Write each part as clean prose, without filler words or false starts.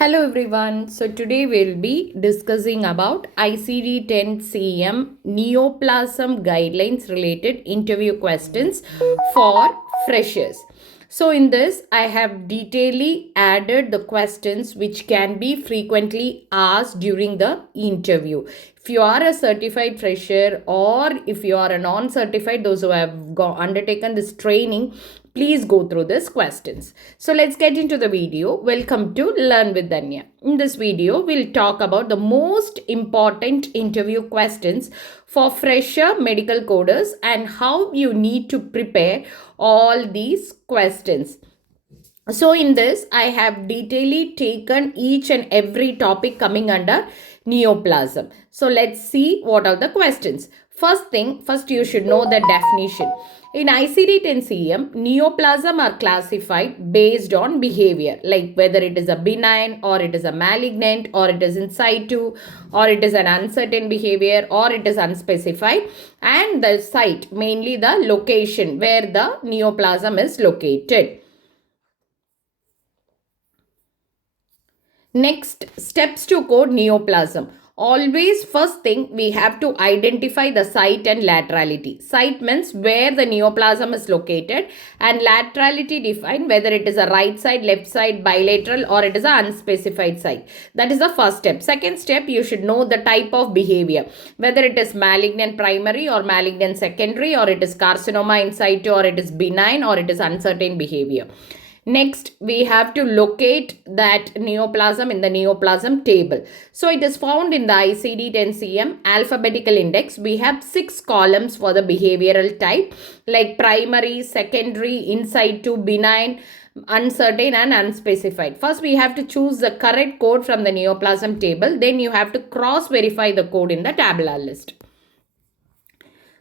Hello everyone. So today we'll be discussing about ICD-10-CM Neoplasm Guidelines related interview questions for freshers. So in this, I have detailedly added the questions which can be frequently asked during the interview. If you are a certified fresher or if you are a non-certified, those who have undertaken this training, please go through these questions. So let's get into the video. Welcome to Learn with Danya. In this video, we'll talk about the most important interview questions for fresher medical coders and how you need to prepare all these questions. So in this, I have detailedly taken each and every topic coming under neoplasm. So let's see what are the questions. First you should know the definition. In ICD-10-CM, neoplasm are classified based on behavior, like whether it is a benign or it is a malignant or it is in situ or it is an uncertain behavior or it is unspecified, and the site, mainly the location where the neoplasm is located. Next, steps to code neoplasm. Always first thing we have to identify the site and laterality. Site means where the neoplasm is located and laterality define whether it is a right side, left side, bilateral or it is an unspecified site. That is the first step. Second step, you should know the type of behavior. Whether it is malignant primary or malignant secondary or it is carcinoma in situ or it is benign or it is uncertain behavior. Next, we have to locate that neoplasm in the neoplasm table. So it is found in the ICD-10-CM alphabetical index. We have 6 columns for the behavioral type like primary, secondary, in situ, benign, uncertain and unspecified. First, we have to choose the correct code from the neoplasm table. Then you have to cross verify the code in the tabular list.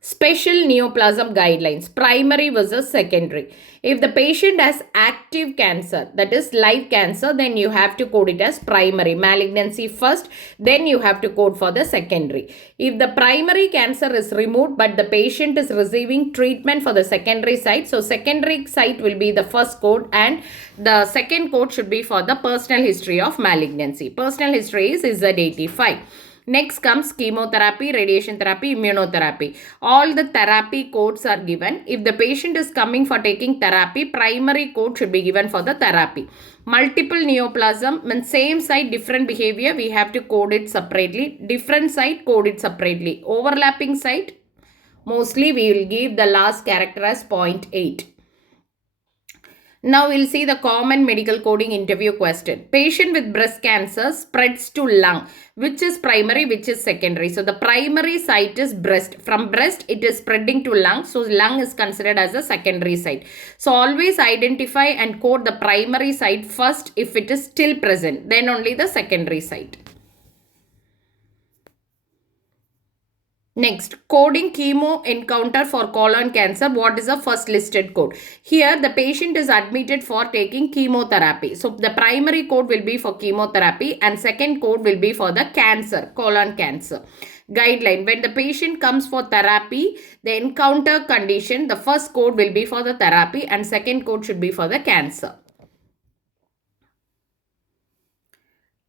Special neoplasm guidelines, primary versus secondary. If the patient has active cancer, that is live cancer, then you have to code it as primary. Malignancy first, then you have to code for the secondary. If the primary cancer is removed, but the patient is receiving treatment for the secondary site, so secondary site will be the first code and the second code should be for the personal history of malignancy. Personal history is Z85. Next comes chemotherapy, radiation therapy, immunotherapy. All the therapy codes are given. If the patient is coming for taking therapy, primary code should be given for the therapy. Multiple neoplasm means same site, different behavior. We have to code it separately. Different site, code it separately. Overlapping site, mostly we will give the last character as 0.8. Now we'll see the common medical coding interview question. Patient with breast cancer spreads to lung. Which is primary, which is secondary? So the primary site is breast. From breast, it is spreading to lung. So lung is considered as a secondary site. So always identify and code the primary site first if it is still present. Then only the secondary site. Next, coding chemo encounter for colon cancer. What is the first listed code? Here, the patient is admitted for taking chemotherapy. So, the primary code will be for chemotherapy and second code will be for the cancer, colon cancer. Guideline. When the patient comes for therapy, the encounter condition, the first code will be for the therapy and second code should be for the cancer.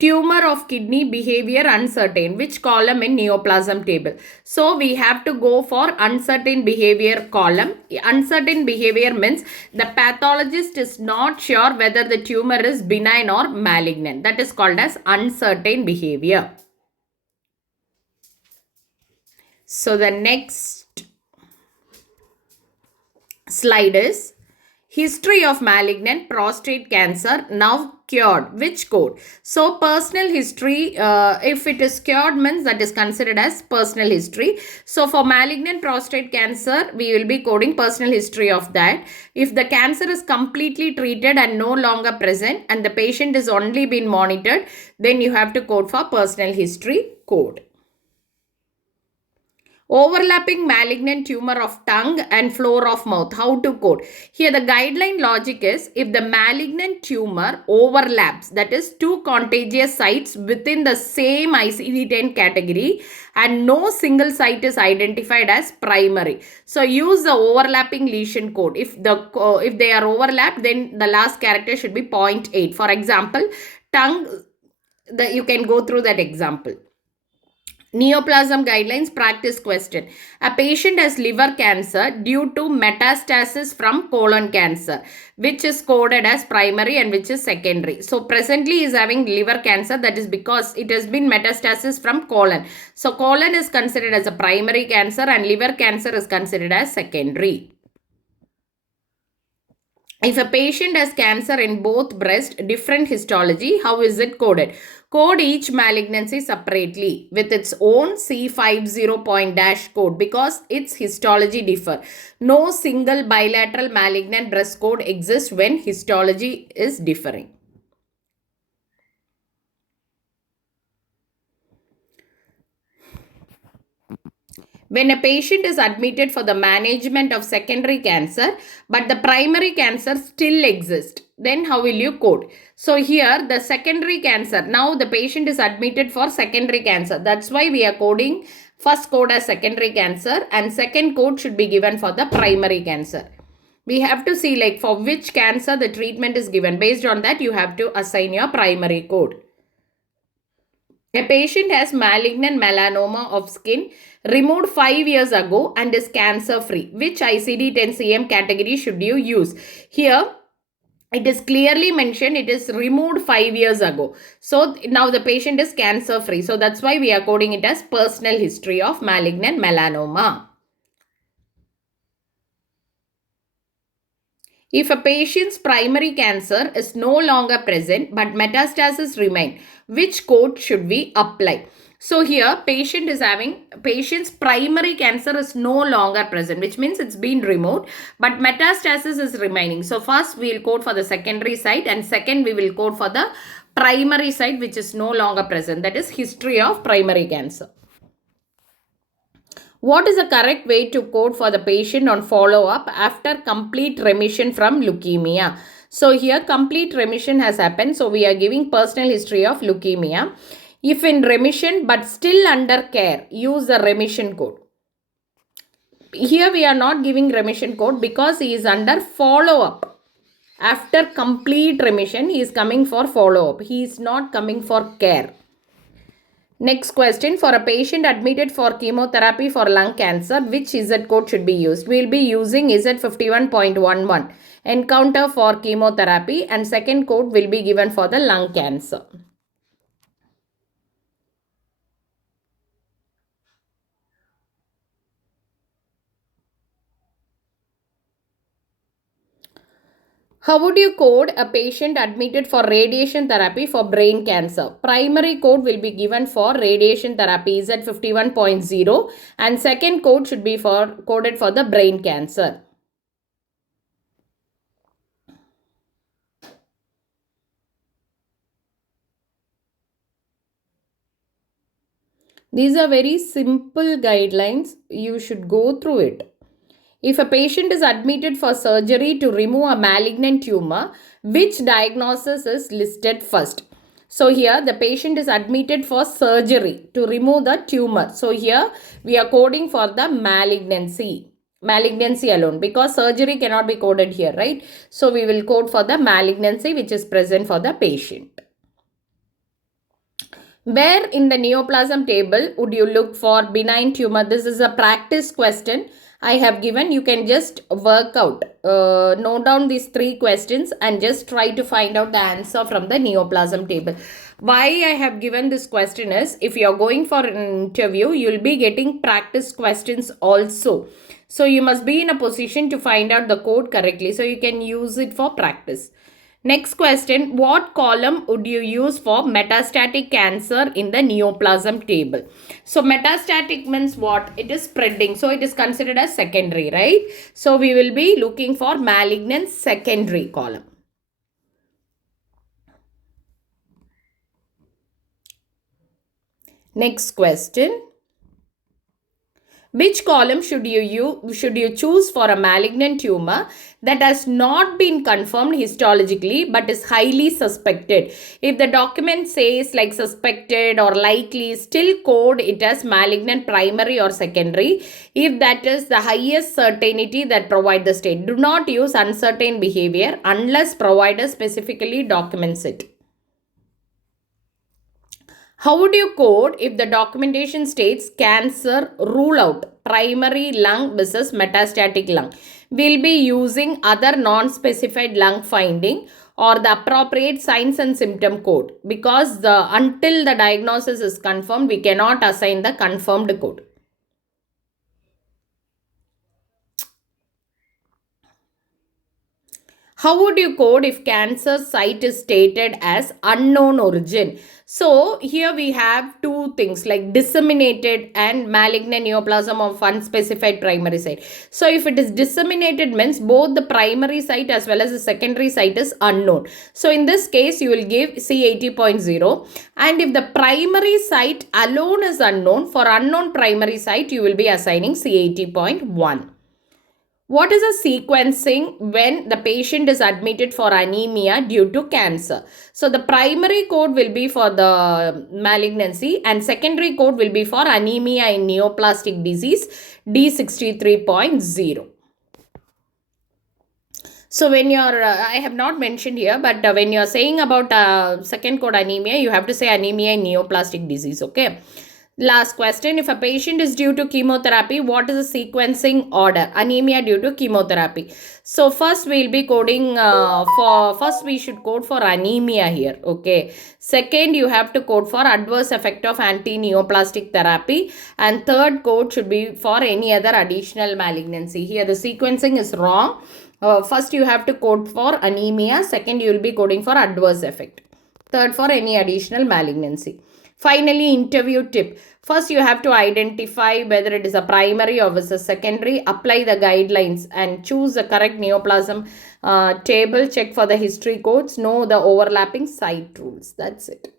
Tumor of kidney behavior uncertain. Which column in neoplasm table? So we have to go for uncertain behavior column. Uncertain behavior means the pathologist is not sure whether the tumor is benign or malignant. That is called as uncertain behavior. So the next slide is history of malignant prostate cancer now cured. Which code? So personal history, if it is cured means that is considered as personal history. So for malignant prostate cancer, we will be coding personal history of that. If the cancer is completely treated and no longer present and the patient is only been monitored, then you have to code for personal history code. Overlapping malignant tumor of tongue and floor of mouth. How to code? Here the guideline logic is if the malignant tumor overlaps, that is two contagious sites within the same ICD-10 category and no single site is identified as primary. So use the overlapping lesion code. If they are overlapped, then the last character should be 0.8. For example, tongue You can go through that example. Neoplasm guidelines practice question. A patient has liver cancer due to metastasis from colon cancer, which is coded as primary and which is secondary. So presently he is having liver cancer, that is because it has been metastasis from colon. So colon is considered as a primary cancer and liver cancer is considered as secondary. If a patient has cancer in both breast, different histology, how is it coded? Code each malignancy separately with its own C50 point dash code because its histology differ. No single bilateral malignant breast code exists when histology is differing. When a patient is admitted for the management of secondary cancer, but the primary cancer still exists, then how will you code? So here the secondary cancer, now the patient is admitted for secondary cancer. That's why we are coding first code as secondary cancer and second code should be given for the primary cancer. We have to see like for which cancer the treatment is given. Based on that, you have to assign your primary code. A patient has malignant melanoma of skin removed 5 years ago and is cancer free. Which ICD-10-CM category should you use? Here, it is clearly mentioned it is removed 5 years ago. So now the patient is cancer free. So that's why we are coding it as personal history of malignant melanoma. If a patient's primary cancer is no longer present but metastasis remain, which code should we apply? So here patient's primary cancer is no longer present, which means it's been removed, but metastasis is remaining. So first we will code for the secondary site and second we will code for the primary site which is no longer present. That is history of primary cancer. What is the correct way to code for the patient on follow-up after complete remission from leukemia? So here complete remission has happened. So we are giving personal history of leukemia. If in remission but still under care, use the remission code. Here we are not giving remission code because he is under follow-up. After complete remission, he is coming for follow-up. He is not coming for care. Next question, for a patient admitted for chemotherapy for lung cancer, which Z code should be used? We will be using Z51.11, encounter for chemotherapy, and second code will be given for the lung cancer. How would you code a patient admitted for radiation therapy for brain cancer? Primary code will be given for radiation therapy Z51.0 and second code should be coded for the brain cancer. These are very simple guidelines. You should go through it. If a patient is admitted for surgery to remove a malignant tumor, which diagnosis is listed first? So here the patient is admitted for surgery to remove the tumor. So here we are coding for the malignancy alone because surgery cannot be coded here, right? So we will code for the malignancy which is present for the patient. Where in the neoplasm table would you look for benign tumor? This is a practice question I have given. You can just work out, note down these 3 questions and just try to find out the answer from the neoplasm table. Why I have given this question is, if you are going for an interview, you will be getting practice questions also. So you must be in a position to find out the code correctly. So you can use it for practice. Next question, what column would you use for metastatic cancer in the neoplasm table? So metastatic means what? It is spreading. So it is considered as secondary, right? So we will be looking for malignant secondary column. Next question. Which column should you choose for a malignant tumor that has not been confirmed histologically but is highly suspected? If the document says like suspected or likely, still code it as malignant primary or secondary if that is the highest certainty that provide the state. Do not use uncertain behavior unless provider specifically documents it. How would you code if the documentation states cancer rule out, primary lung versus metastatic lung? We'll be using other non-specified lung finding or the appropriate signs and symptom code, because until the diagnosis is confirmed, we cannot assign the confirmed code. How would you code if cancer site is stated as unknown origin? So here we have two things like disseminated and malignant neoplasm of unspecified primary site. So if it is disseminated means both the primary site as well as the secondary site is unknown. So in this case you will give C80.0, and if the primary site alone is unknown, for unknown primary site you will be assigning C80.1. What is a sequencing when the patient is admitted for anemia due to cancer? So the primary code will be for the malignancy and secondary code will be for anemia in neoplastic disease, D63.0. So when you're, I have not mentioned here, but when you're saying about second code anemia, you have to say anemia in neoplastic disease, okay? Last question, if a patient is due to chemotherapy, what is the sequencing order? Anemia due to chemotherapy. So first we'll be coding first we should code for anemia here, okay? Second, you have to code for adverse effect of anti-neoplastic therapy, and third code should be for any other additional malignancy. Here the sequencing is wrong. First you have to code for anemia, second you will be coding for adverse effect, third for any additional malignancy. Finally, interview tip. First, you have to identify whether it is a primary or is a secondary. Apply the guidelines and choose the correct neoplasm table. Check for the history codes. Know the overlapping site rules. That's it.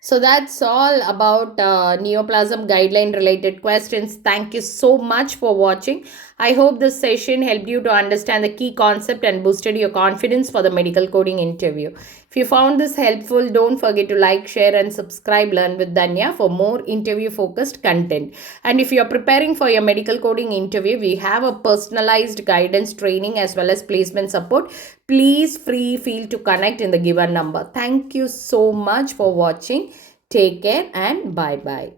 So that's all about neoplasm guideline related questions. Thank you so much for watching. I hope this session helped you to understand the key concept and boosted your confidence for the medical coding interview. If you found this helpful, don't forget to like, share and subscribe Learn with Danya for more interview focused content. And if you are preparing for your medical coding interview, we have a personalized guidance training as well as placement support. Please feel to connect in the given number. Thank you so much for watching. Take care and bye-bye.